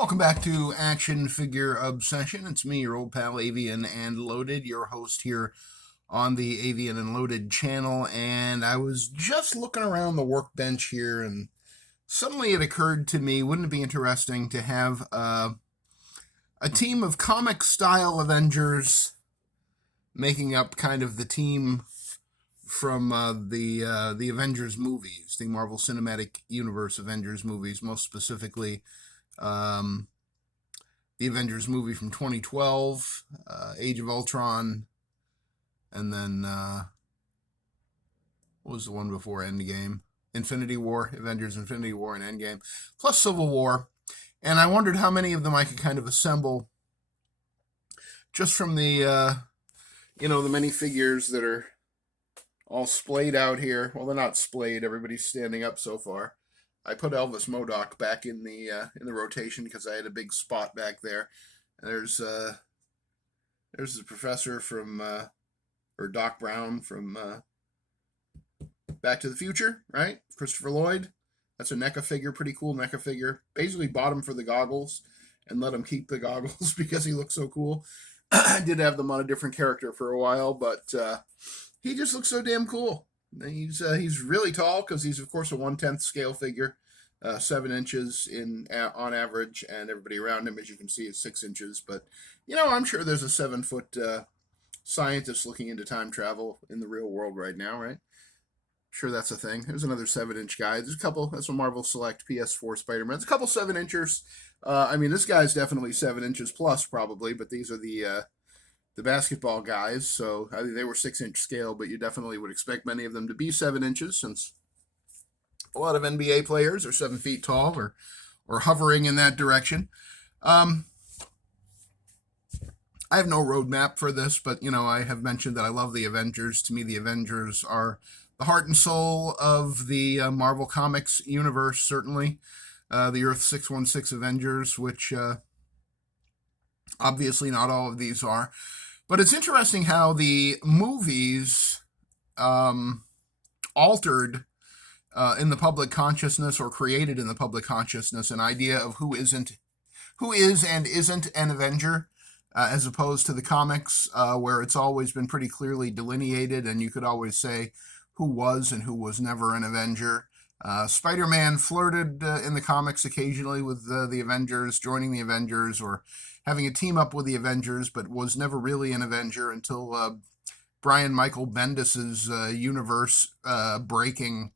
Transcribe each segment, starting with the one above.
Welcome back to Action Figure Obsession. It's me, your old pal Avian and Loaded, your host here on the Avian and Loaded channel. And I was just looking around the workbench here, and suddenly it occurred to me, wouldn't it be interesting to have a team of comic-style Avengers making up kind of the team from the Avengers movies, the Marvel Cinematic Universe Avengers movies, most specifically the Avengers movie from 2012, Age of Ultron, and then what was the one before Endgame? Infinity War, Avengers Infinity War and Endgame, plus Civil War. And I wondered how many of them I could kind of assemble just from the the many figures that are all splayed out here. Well, they're not splayed. Everybody's standing up so far. I put Elvis Modoc back in the rotation because I had a big spot back there. And there's the professor from or Doc Brown from Back to the Future, right? Christopher Lloyd. That's a NECA figure, pretty cool NECA figure. Basically bought him for the goggles and let him keep the goggles because he looks so cool. I did have them on a different character for a while, but he just looks so damn cool. He's really tall because he's of course a 1/10 scale figure, 7 inches on average, and everybody around him, as you can see, is 6 inches. But I'm sure there's a 7-foot scientist looking into time travel in the real world right now, right? Sure, that's a thing. There's another 7-inch guy. There's a couple. That's a Marvel Select PS4 Spider-Man. There's a couple 7-inchers. I mean, this guy's definitely 7 inches plus probably, but these are the basketball guys, so I mean, they were 6-inch scale, but you definitely would expect many of them to be 7 inches, since a lot of NBA players are 7 feet tall or hovering in that direction. I have no roadmap for this, but I have mentioned that I love the Avengers. To me, the Avengers are the heart and soul of the Marvel Comics universe, certainly. The Earth 616 Avengers, which obviously not all of these are. But it's interesting how the movies altered in the public consciousness, or created in the public consciousness, an idea of who is and isn't an Avenger, as opposed to the comics, where it's always been pretty clearly delineated, and you could always say who was and who was never an Avenger. Spider-Man flirted in the comics occasionally with the Avengers, joining the Avengers, or having a team up with the Avengers, but was never really an Avenger until Brian Michael Bendis's universe breaking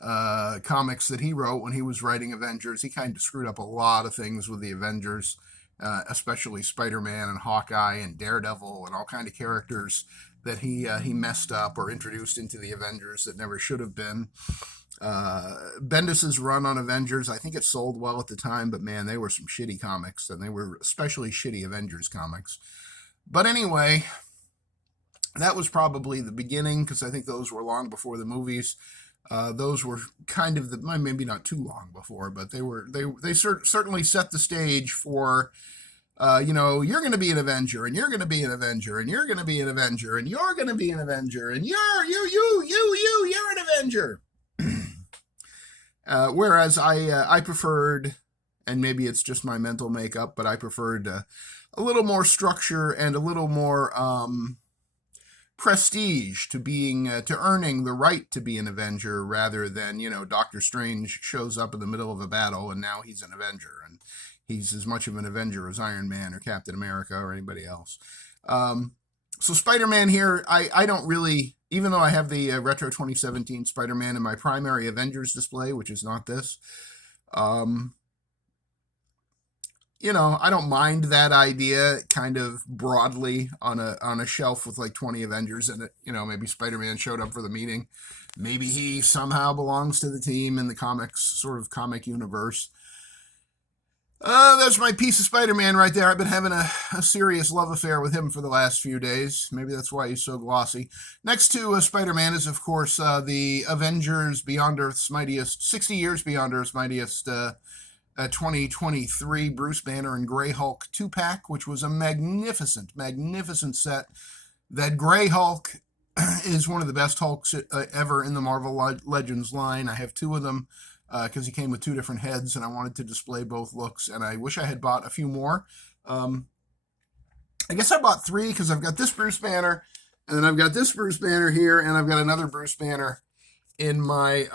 comics that he wrote when he was writing Avengers. He kind of screwed up a lot of things with the Avengers, especially Spider-Man and Hawkeye and Daredevil and all kind of characters that he messed up or introduced into the Avengers that never should have been. Bendis's run on Avengers, I think it sold well at the time, but man, they were some shitty comics, and they were especially shitty Avengers comics. But anyway, that was probably the beginning, because I think those were long before the movies. Those were kind of maybe not too long before, but they certainly set the stage for you're going to be an Avenger, and you're going to be an Avenger, and you're going to be an Avenger, and you're going to be an Avenger, and you're an Avenger. Whereas I preferred, and maybe it's just my mental makeup, but I preferred a little more structure and a little more prestige to being to earning the right to be an Avenger, rather than Doctor Strange shows up in the middle of a battle and now he's an Avenger, and he's as much of an Avenger as Iron Man or Captain America or anybody else. So Spider-Man here, I don't really, even though I have the Retro 2017 Spider-Man in my primary Avengers display, which is not this, I don't mind that idea kind of broadly on a shelf with like 20 Avengers in it. Maybe Spider-Man showed up for the meeting. Maybe he somehow belongs to the team in the comics, sort of comic universe. There's my piece of Spider-Man right there. I've been having a serious love affair with him for the last few days. Maybe that's why he's so glossy. Next to Spider-Man is, of course, the Avengers Beyond Earth's Mightiest, 60 Years Beyond Earth's Mightiest 2023 Bruce Banner and Grey Hulk 2-pack, which was a magnificent set. That Grey Hulk is one of the best Hulks ever in the Marvel Legends line. I have 2 of them. because he came with 2 different heads, and I wanted to display both looks, and I wish I had bought a few more. I guess I bought 3 because I've got this Bruce Banner, and then I've got this Bruce Banner here, and I've got another Bruce Banner in my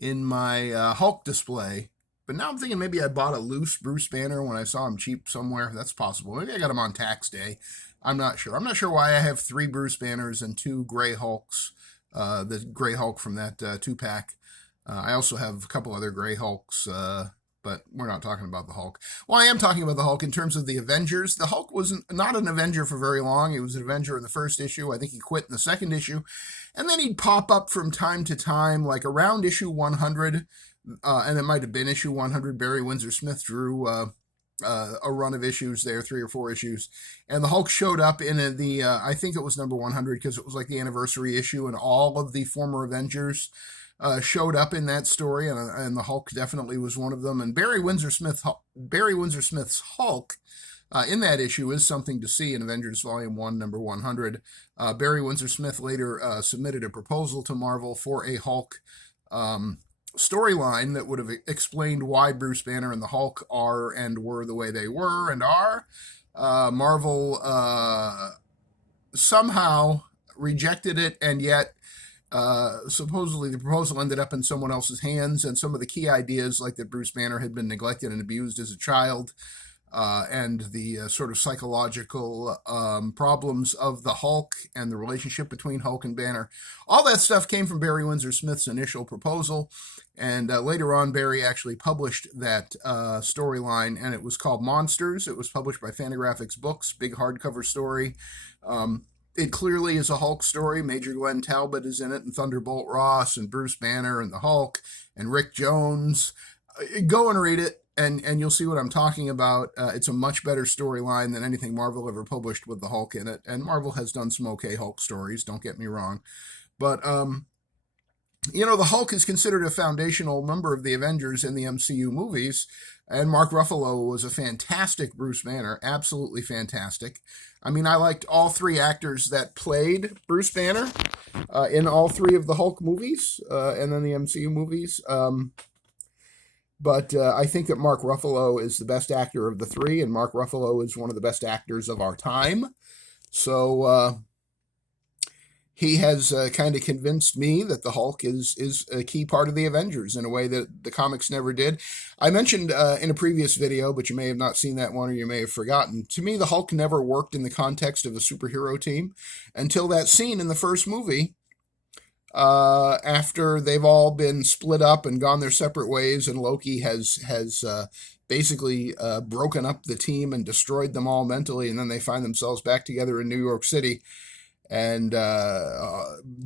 Hulk display. But now I'm thinking maybe I bought a loose Bruce Banner when I saw him cheap somewhere. That's possible. Maybe I got him on tax day. I'm not sure. I'm not sure why I have 3 Bruce Banners and 2 Gray Hulks. The Gray Hulk from that 2-pack. I also have a couple other Gray Hulks, but we're not talking about the Hulk. Well, I am talking about the Hulk in terms of the Avengers. The Hulk was not an Avenger for very long. He was an Avenger in the first issue. I think he quit in the second issue. And then he'd pop up from time to time, like around issue 100. And it might have been issue 100. Barry Windsor Smith drew a run of issues there, 3 or 4 issues. And the Hulk showed up in I think it was number 100 because it was like the anniversary issue, and all of the former Avengers showed up in that story, and the Hulk definitely was one of them. And Barry Windsor Smith's Hulk in that issue is something to see in Avengers Volume 1, number 100. Barry Windsor Smith later submitted a proposal to Marvel for a Hulk storyline that would have explained why Bruce Banner and the Hulk are and were the way they were and are. Marvel somehow rejected it, and yet supposedly the proposal ended up in someone else's hands, and some of the key ideas, like that Bruce Banner had been neglected and abused as a child, and the sort of psychological problems of the Hulk and the relationship between Hulk and Banner. All that stuff came from Barry Windsor Smith's initial proposal, and later on Barry actually published that storyline, and it was called Monsters. It was published by Fantagraphics Books, big hardcover story. It clearly is a Hulk story. Major Glenn Talbot is in it, and Thunderbolt Ross, and Bruce Banner, and the Hulk, and Rick Jones. Go and read it, and you'll see what I'm talking about. It's a much better storyline than anything Marvel ever published with the Hulk in it. And Marvel has done some okay Hulk stories, don't get me wrong. But, the Hulk is considered a foundational member of the Avengers in the MCU movies. And Mark Ruffalo was a fantastic Bruce Banner, absolutely fantastic. I mean, I liked all 3 actors that played Bruce Banner in all 3 of the Hulk movies and then the MCU movies. But I think that Mark Ruffalo is the best actor of the 3, and Mark Ruffalo is one of the best actors of our time. So he has kind of convinced me that the Hulk is a key part of the Avengers in a way that the comics never did. I mentioned in a previous video, but you may have not seen that one or you may have forgotten. To me, the Hulk never worked in the context of a superhero team until that scene in the first movie. After they've all been split up and gone their separate ways, and Loki has basically broken up the team and destroyed them all mentally, and then they find themselves back together in New York City. And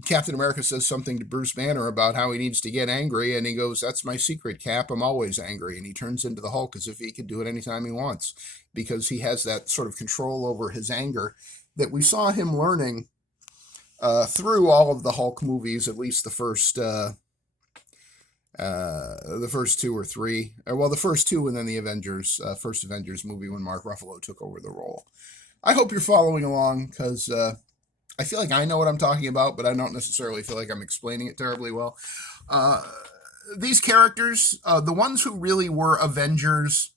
Captain America says something to Bruce Banner about how he needs to get angry, and he goes, "That's my secret, Cap. I'm always angry." And he turns into the Hulk as if he could do it anytime he wants, because he has that sort of control over his anger that we saw him learning through all of the Hulk movies, at least the first 2 or 3. Well, the first 2, and then the Avengers, first Avengers movie when Mark Ruffalo took over the role. I hope you're following along, because I feel like I know what I'm talking about, but I don't necessarily feel like I'm explaining it terribly well. These characters, the ones who really were Avengers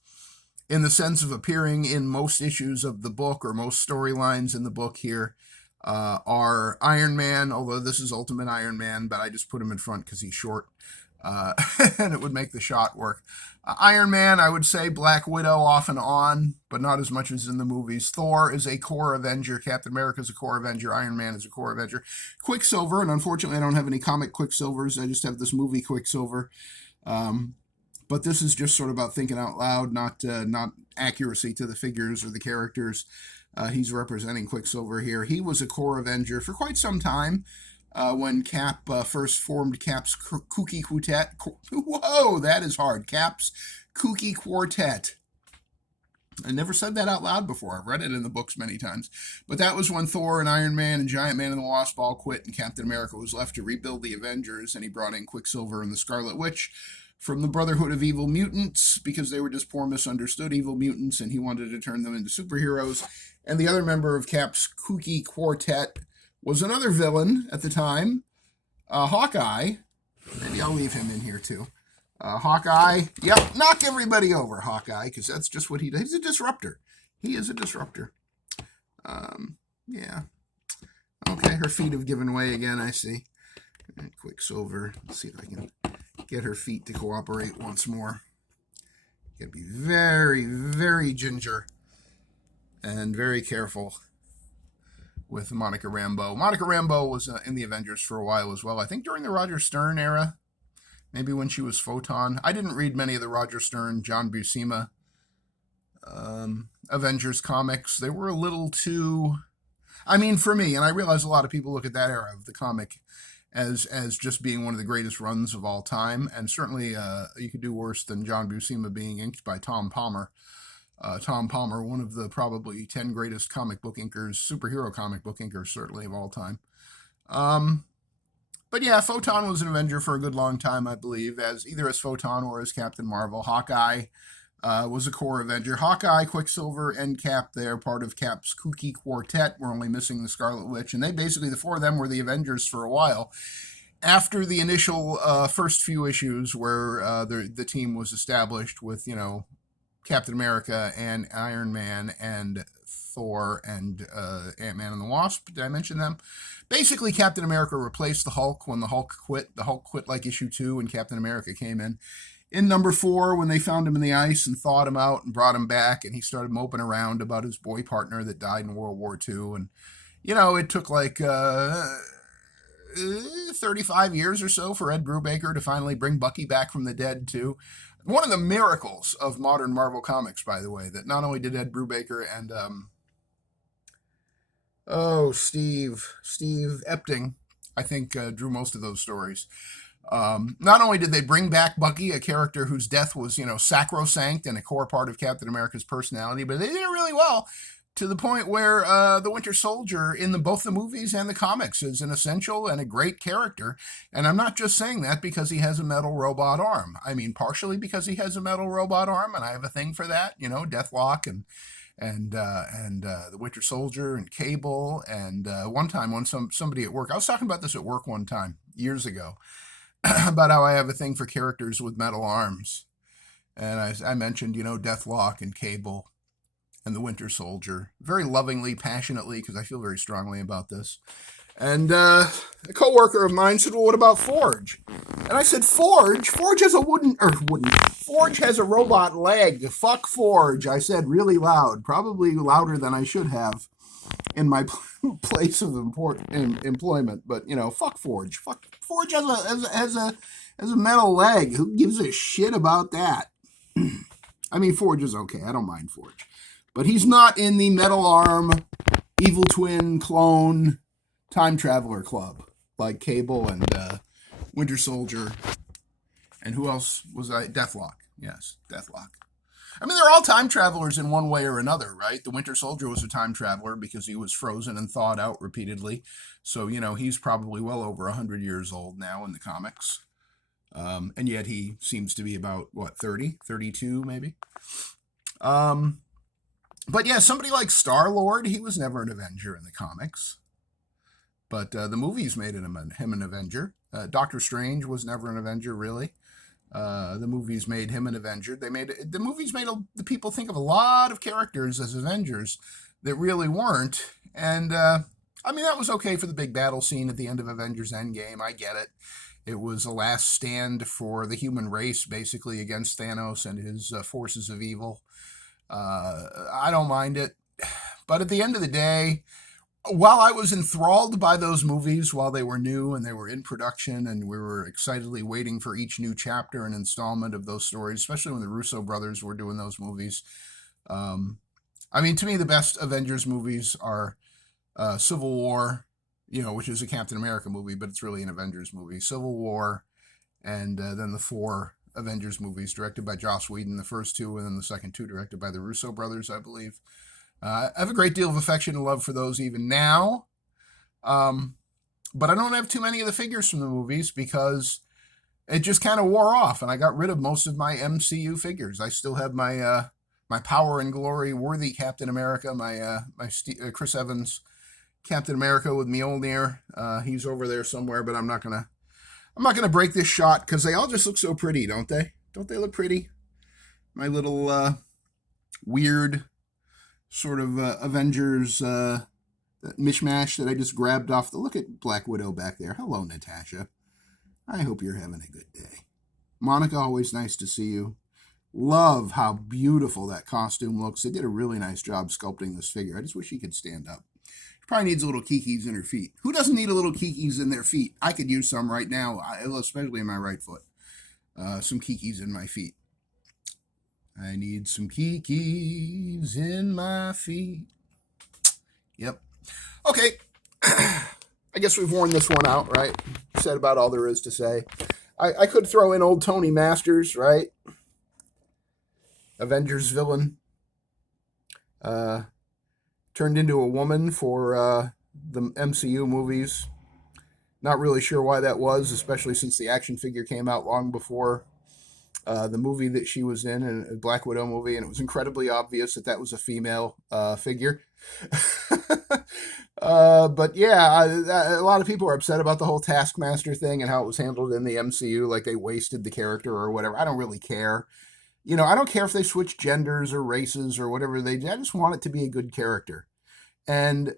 in the sense of appearing in most issues of the book or most storylines in the book here, are Iron Man, although this is Ultimate Iron Man, but I just put him in front because he's short, and it would make the shot work. Iron Man, I would say Black Widow off and on, but not as much as in the movies. Thor is a core Avenger. Captain America is a core Avenger. Iron Man is a core Avenger. Quicksilver, and unfortunately I don't have any comic Quicksilvers. I just have this movie Quicksilver. But this is just sort of about thinking out loud, not accuracy to the figures or the characters. He's representing Quicksilver here. He was a core Avenger for quite some time. When Cap first formed Cap's Kooky Quartet. Whoa, that is hard. Cap's Kooky Quartet. I never said that out loud before. I've read it in the books many times. But that was when Thor and Iron Man and Giant Man and the Wasp all quit, and Captain America was left to rebuild the Avengers, and he brought in Quicksilver and the Scarlet Witch from the Brotherhood of Evil Mutants, because they were just poor, misunderstood evil mutants, and he wanted to turn them into superheroes. And the other member of Cap's Kooky Quartet was another villain at the time, Hawkeye, Maybe I'll leave him in here too. Hawkeye. Yep, knock everybody over, Hawkeye, because that's just what he does. He's a disruptor. He is a disruptor. Yeah. Okay, her feet have given way again, I see. Quicksilver. Let's see if I can get her feet to cooperate once more. Gotta be very, very ginger and very careful with Monica Rambeau. Monica Rambeau was in the Avengers for a while as well. I think during the Roger Stern era, maybe when she was Photon. I didn't read many of the Roger Stern, John Buscema Avengers comics. They were a little too, I mean, for me, and I realize a lot of people look at that era of the comic as just being one of the greatest runs of all time, and certainly you could do worse than John Buscema being inked by Tom Palmer. Tom Palmer, one of the probably 10 greatest comic book inkers, superhero comic book inkers, certainly of all time. But yeah, Photon was an Avenger for a good long time, I believe, as either as Photon or as Captain Marvel. Hawkeye was a core Avenger. Hawkeye, Quicksilver, and Cap, they're part of Cap's kooky quartet. We're only missing the Scarlet Witch. And they basically, the four of them were the Avengers for a while. After the initial first few issues where the team was established with, Captain America and Iron Man and Thor and Ant-Man and the Wasp. Did I mention them? Basically, Captain America replaced the Hulk when the Hulk quit. The Hulk quit like issue 2 and Captain America came in. In number 4, when they found him in the ice and thawed him out and brought him back, and he started moping around about his boy partner that died in World War II. And, it took like 35 years or so for Ed Brubaker to finally bring Bucky back from the dead, too. One of the miracles of modern Marvel Comics, by the way, that not only did Ed Brubaker and Steve Epting, I think, drew most of those stories. Not only did they bring back Bucky, a character whose death was, sacrosanct and a core part of Captain America's personality, but they did it really well, to the point where the Winter Soldier in both the movies and the comics is an essential and a great character. And I'm not just saying that because he has a metal robot arm. I mean, partially because he has a metal robot arm, and I have a thing for that, Deathlock and the Winter Soldier and Cable. And one time when somebody at work, I was talking about this at work one time years ago, about how I have a thing for characters with metal arms. And I mentioned, Deathlock and Cable and the Winter Soldier, very lovingly, passionately, because I feel very strongly about this. And a coworker of mine said, well, what about Forge? And I said, Forge has a Forge has a robot leg. Fuck Forge, I said really loud, probably louder than I should have in my place of employment. But, fuck Forge. Forge has a metal leg. Who gives a shit about that? I mean, Forge is okay. I don't mind Forge. But he's not in the metal arm, evil twin, clone, time traveler club like Cable and Winter Soldier. And who else was I? Deathlock. Yes, Deathlock. I mean, they're all time travelers in one way or another, right? The Winter Soldier was a time traveler because he was frozen and thawed out repeatedly. So, he's probably well over 100 years old now in the comics. And yet he seems to be about, 30, 32 maybe? But yeah, somebody like Star-Lord, he was never an Avenger in the comics. But the movies made him an Avenger. Doctor Strange was never an Avenger, really. The movies made him an Avenger. The movies made the people think of a lot of characters as Avengers that really weren't. And, that was okay for the big battle scene at the end of Avengers Endgame. I get it. It was a last stand for the human race, basically, against Thanos and his forces of evil. I don't mind it. But at the end of the day, while I was enthralled by those movies while they were new and they were in production and we were excitedly waiting for each new chapter and installment of those stories, especially when the Russo brothers were doing those movies. To me, the best Avengers movies are Civil War, which is a Captain America movie, but it's really an Avengers movie. Civil War, and then the 4 Avengers movies directed by Joss Whedon, the first 2, and then the second 2 directed by the Russo brothers, I believe. I have a great deal of affection and love for those even now. But I don't have too many of the figures from the movies because it just kind of wore off, and I got rid of most of my MCU figures. I still have my my Power and Glory worthy Captain America, my Chris Evans Captain America with Mjolnir. He's over there somewhere, but I'm not gonna I'm not going to break this shot because they all just look so pretty, don't they? Don't they look pretty? My little weird sort of Avengers mishmash that I just grabbed off the. Look at Black Widow back there. Hello, Natasha. I hope you're having a good day. Monica, always nice to see you. Love how beautiful that costume looks. They did a really nice job sculpting this figure. I just wish she could stand up. She probably needs a little kikis in her feet. Who doesn't need a little kikis in their feet? I could use some right now, especially in my right foot. Some kikis in my feet. I need some kikis in my feet. Yep. Okay. I guess we've worn this one out, right? Said about all there is to say. I could throw in old Tony Masters, right? Avengers villain. Turned into a woman for the MCU movies. Not really sure why that was, especially since the action figure came out long before the movie that she was in, a Black Widow movie, and it was incredibly obvious that that was a female figure. But yeah, a lot of people are upset about the whole Taskmaster thing and how it was handled in the MCU, like they wasted the character or whatever. I don't really care. You know, I don't care if they switch genders or races or whatever they do. I just want it to be a good character. And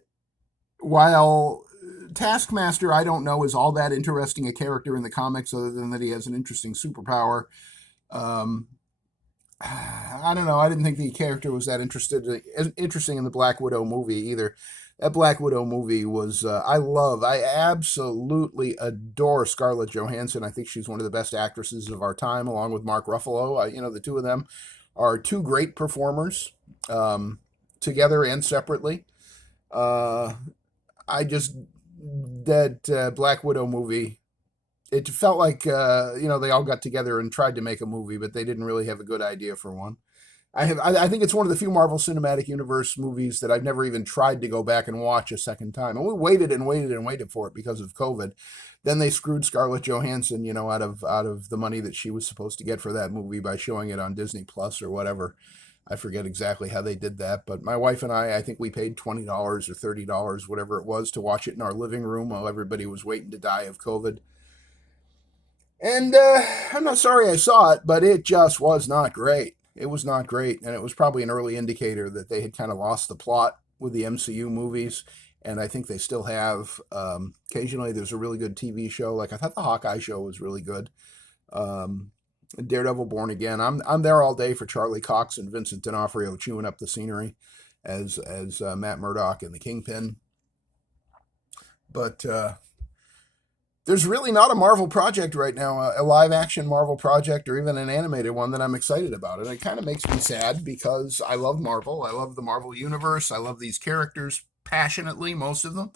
while Taskmaster, I don't know, is all that interesting a character in the comics other than that he has an interesting superpower. I don't know. I didn't think the character was that interesting in the Black Widow movie either. That Black Widow movie was, I absolutely adore Scarlett Johansson. I think she's one of the best actresses of our time, along with Mark Ruffalo. The two of them are two great performers, together and separately. That Black Widow movie, it felt like, they all got together and tried to make a movie, but they didn't really have a good idea for one. I think it's one of the few Marvel Cinematic Universe movies that I've never even tried to go back and watch a second time. And we waited and waited and waited for it because of COVID. Then they screwed Scarlett Johansson, out of the money that she was supposed to get for that movie by showing it on Disney Plus or whatever. I forget exactly how they did that, but my wife and I think we paid $20 or $30, whatever it was, to watch it in our living room while everybody was waiting to die of COVID. And I'm not sorry I saw it, but it just was not great. It was not great, and it was probably an early indicator that they had kind of lost the plot with the MCU movies, and I think they still have. Occasionally there's a really good TV show, like I thought the Hawkeye show was really good. Daredevil Born Again. I'm there all day for Charlie Cox and Vincent D'Onofrio chewing up the scenery as Matt Murdock and the Kingpin. But there's really not a Marvel project right now, a live action Marvel project or even an animated one that I'm excited about. And it kind of makes me sad because I love Marvel. I love the Marvel universe. I love these characters passionately, most of them.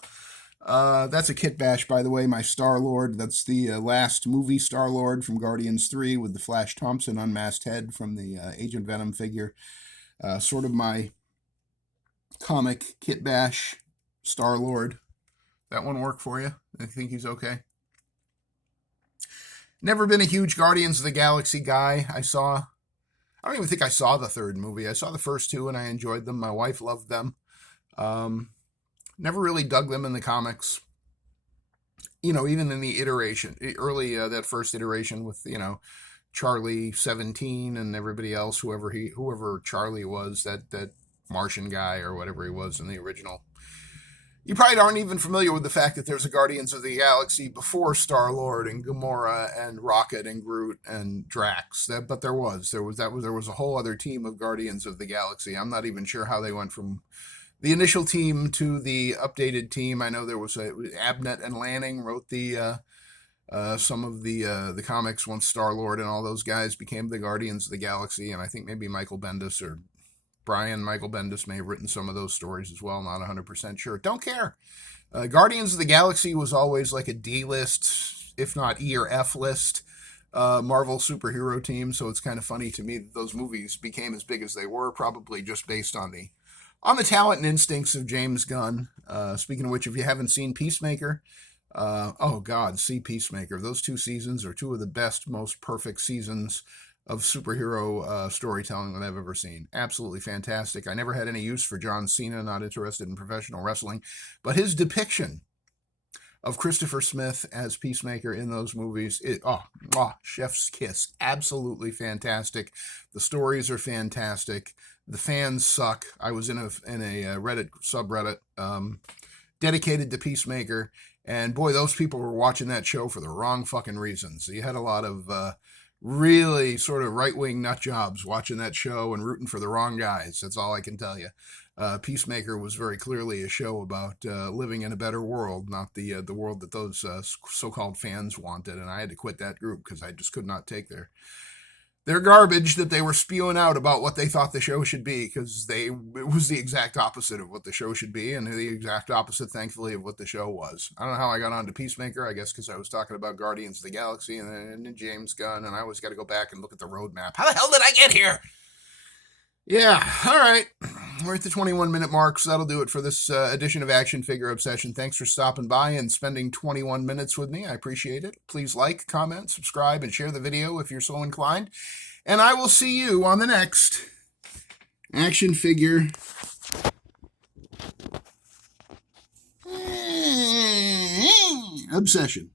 That's a kit bash, by the way, my Star-Lord. That's the last movie Star-Lord from Guardians 3 with the Flash Thompson unmasked head from the Agent Venom figure. Sort of my comic kit bash Star-Lord. That one work for you? I think he's okay. Never been a huge Guardians of the Galaxy guy. I don't even think I saw the third movie. I saw the first two and I enjoyed them. My wife loved them. Never really dug them in the comics. Even in the iteration, that first iteration with, Charlie 17 and everybody else, whoever Charlie was, that Martian guy or whatever he was in the original. You probably aren't even familiar with the fact that there's a Guardians of the Galaxy before Star-Lord and Gamora and Rocket and Groot and Drax. But there was a whole other team of Guardians of the Galaxy. I'm not even sure how they went from the initial team to the updated team. I know there was Abnett and Lanning wrote the some of the comics once Star-Lord and all those guys became the Guardians of the Galaxy, and I think maybe Michael Bendis or Michael Bendis may have written some of those stories as well. Not 100% sure. Don't care. Guardians of the Galaxy was always like a D-list, if not E or F list, Marvel superhero team. So it's kind of funny to me that those movies became as big as they were, probably just based on the talent and instincts of James Gunn. Speaking of which, if you haven't seen Peacemaker, see Peacemaker. Those 2 seasons are 2 of the best, most perfect seasons of superhero storytelling that I've ever seen. Absolutely fantastic. I never had any use for John Cena, not interested in professional wrestling, but his depiction of Christopher Smith as Peacemaker in those movies. Chef's kiss. Absolutely fantastic. The stories are fantastic. The fans suck. I was in a Reddit subreddit dedicated to Peacemaker, and boy, those people were watching that show for the wrong fucking reasons. You had a lot of really sort of right-wing nut jobs watching that show and rooting for the wrong guys. That's all I can tell you. Peacemaker was very clearly a show about living in a better world, not the world that those so-called fans wanted. And I had to quit that group because I just could not take their garbage that they were spewing out about what they thought the show should be, because it was the exact opposite of what the show should be, and the exact opposite, thankfully, of what the show was. I don't know how I got on to Peacemaker. I guess because I was talking about Guardians of the Galaxy and James Gunn, and I always got to go back and look at the roadmap. How the hell did I get here? Yeah, all right. We're at the 21-minute mark, so that'll do it for this edition of Action Figure Obsession. Thanks for stopping by and spending 21 minutes with me. I appreciate it. Please like, comment, subscribe, and share the video if you're so inclined. And I will see you on the next Action Figure Obsession.